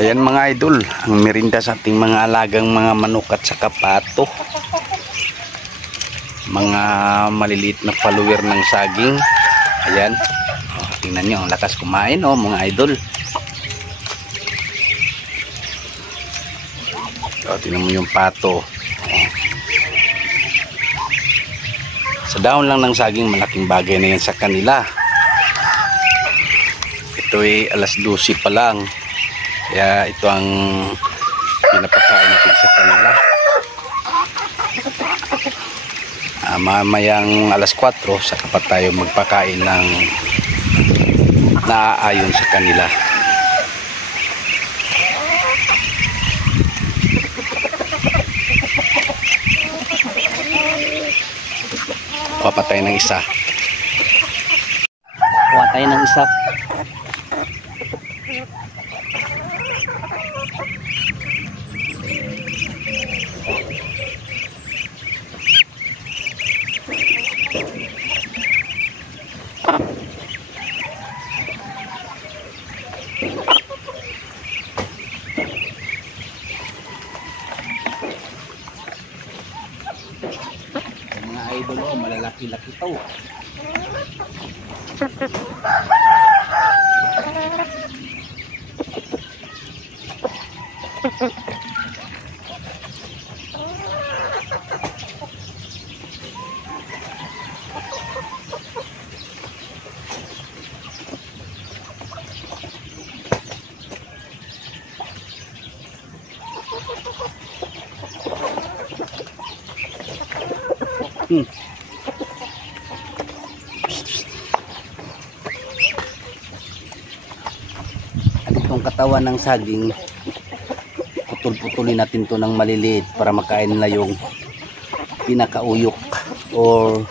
Ayan mga idol, ang merinda sa ating mga alagang mga manok at saka pato. Mga maliliit na follower ng saging. Ayan. Oh, tingnan nyo, ang lakas kumain oh mga idol. Oh, tingnan mo yung pato. Oh. Sa dahon lang ng saging, malaking bagay na yan sa kanila. Ito ay alas 12 pa lang. Kaya ito ang pinapakain natin sa kanila. Mamayang alas 4 saka pa tayo magpakain ng naaayon sa kanila. Papatay ng isa. Papatay ng isa. Mga idol oh, malalaki-laki to. Itong katawan ng saging, putol-putulin natin to ng maliliit para makain nila yung pinakauyok or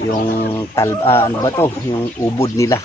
yung talba, ano ba to, yung ubod nila.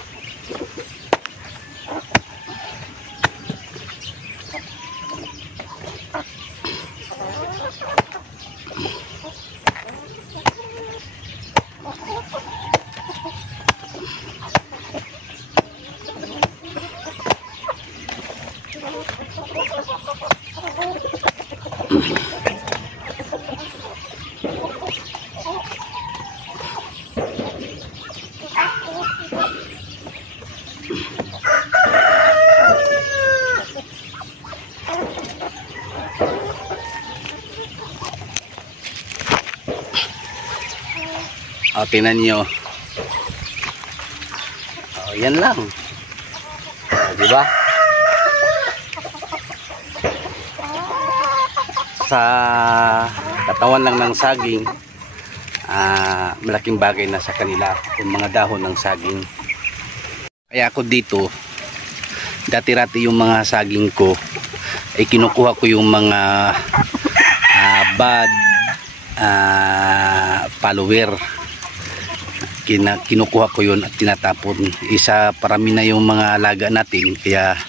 O, tingnan nyo. O, yan lang. O, diba? Sa katawan lang ng saging, malaking bagay na sa kanila yung mga dahon ng saging. Kaya ako dito, dati-rati yung mga saging ko, ay kinukuha ko yung mga bad follower. Kinukuha ko yun at tinatapon. Isa, parami na yung mga alaga natin, kaya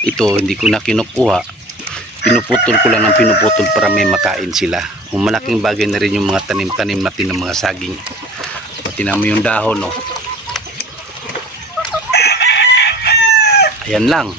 ito hindi ko na kinukuha, pinuputol ko lang ng pinuputol para may makain sila. Malaking bagay na rin yung mga tanim-tanim natin ng mga saging. Tingnan mo yung dahon oh. Ayan lang.